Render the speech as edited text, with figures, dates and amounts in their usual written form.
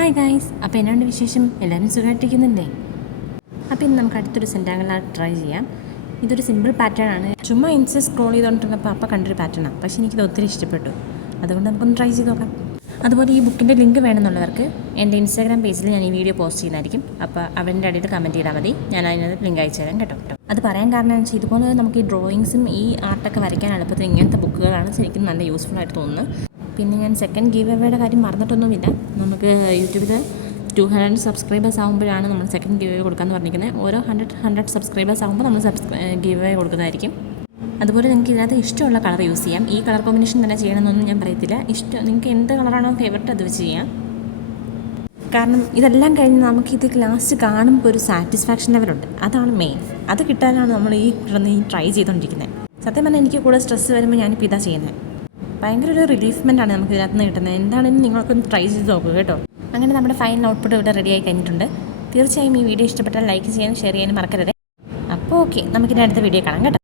Hi guys, അപ്പോൾ എന്നാണ്ട് വിശേഷം? എല്ലാവരും സുഖമായിട്ടിരിക്കുന്നില്ലേ? അപ്പോൾ ഇന്ന് നമുക്ക് അടുത്തൊരു സെൻറ്റാങ്കിൾ ആർട്ട് ട്രൈ ചെയ്യാം. ഇതൊരു സിമ്പിൾ പാറ്റേൺ ആണ്. ചുമ്മാ ഇൻസ്റ്റ സ്ക്രോൾ ചെയ്തുകൊണ്ടിരുന്നപ്പോൾ അപ്പോൾ കണ്ടൊരു പാറ്റേണാണ്. പക്ഷേ എനിക്കിത് ഒത്തിരി ഇഷ്ടപ്പെട്ടു. അതുകൊണ്ട് നമുക്കൊന്ന് ട്രൈ ചെയ്ത് നോക്കാം. അതുപോലെ ഈ ബുക്കിൻ്റെ ലിങ്ക് വേണമെന്നുള്ളവർക്ക് എൻ്റെ ഇൻസ്റ്റാഗ്രാം പേജിൽ ഞാൻ ഈ വീഡിയോ പോസ്റ്റ് ചെയ്യുന്നതായിരിക്കും. അപ്പോൾ അവൻ്റെ അടിയിൽ കമൻറ്റ് ചെയ്താൽ മതി, ഞാൻ അതിനകത്ത് ലിങ്ക് അയച്ചു തരാം കേട്ടോ. അത് പറയാൻ കാരണം എന്ന് വെച്ചാൽ ഇതുപോലെ നമുക്ക് ഈ ഡ്രോയിങ്സും ഈ ആർട്ടൊക്കെ വരയ്ക്കാൻ എളുപ്പത്തിൽ ഇങ്ങനത്തെ ബുക്കുകളാണ് ശരിക്കും നല്ല യൂസ്ഫുൾ ആയിട്ട് തോന്നുന്നത്. പിന്നെ ഞാൻ സെക്കൻഡ് ഗീവ് അവേയുടെ കാര്യം മറന്നിട്ടൊന്നുമില്ല. നമുക്ക് യൂട്യൂബിൽ 200 സബ്സ്ക്രൈബേഴ്സ് ആകുമ്പോഴാണ് നമ്മൾ സെക്കൻഡ് ഗീവ് അവേ കൊടുക്കാമെന്ന് പറഞ്ഞിരിക്കുന്നത്. ഓരോ 100 സബ്സ്ക്രൈബേഴ്സ് ആകുമ്പോൾ നമ്മൾ ഗീവ് അവേ കൊടുക്കുന്നതായിരിക്കും. അതുപോലെ നിങ്ങൾക്ക് ഇതിനകത്ത് ഇഷ്ടമുള്ള കളർ യൂസ് ചെയ്യാം. ഈ കളർ കോമ്പിനേഷൻ തന്നെ ചെയ്യണമെന്നൊന്നും ഞാൻ പറയത്തില്ല. നിങ്ങൾക്ക് എന്ത് കളറാണോ ഫേവററ്റ് അത് വെച്ച് ചെയ്യാം. കാരണം ഇതെല്ലാം കഴിഞ്ഞ് നമുക്കിത് ലാസ്റ്റ് കാണുമ്പോൾ ഒരു സാറ്റിസ്ഫാക്ഷൻ ലെവലുണ്ട്. അതാണ് മെയിൻ. അത് കിട്ടാനാണ് നമ്മൾ ഈ ട്രൈ ചെയ്തുകൊണ്ടിരിക്കുന്നത്. സത്യം പറഞ്ഞാൽ എനിക്ക് കൂടുതൽ സ്ട്രെസ്സ് വരുമ്പോൾ ഞാനിപ്പോൾ ഇതാ ചെയ്യുന്നത്. ഭയങ്കര ഒരു റിലീഫ്മെൻ്റാണ് നമുക്ക് ഇതിനകത്ത് നിന്ന് കിട്ടുന്നത്. എന്താണെങ്കിലും നിങ്ങൾക്കൊന്ന് ട്രൈ ചെയ്ത് നോക്കുക കേട്ടോ. അങ്ങനെ നമ്മുടെ ഫൈനൽ ഔട്ട്പുട്ട് ഇവിടെ റെഡി ആയി കഴിഞ്ഞിട്ടുണ്ട്. തീർച്ചയായും ഈ വീഡിയോ ഇഷ്ടപ്പെട്ടാൽ ലൈക്ക് ചെയ്യാനും ഷെയർ ചെയ്യാനും മറക്കരുത്. അപ്പോൾ ഓക്കെ, നമുക്കിനി അടുത്ത വീഡിയോ കാണാം കേട്ടോ.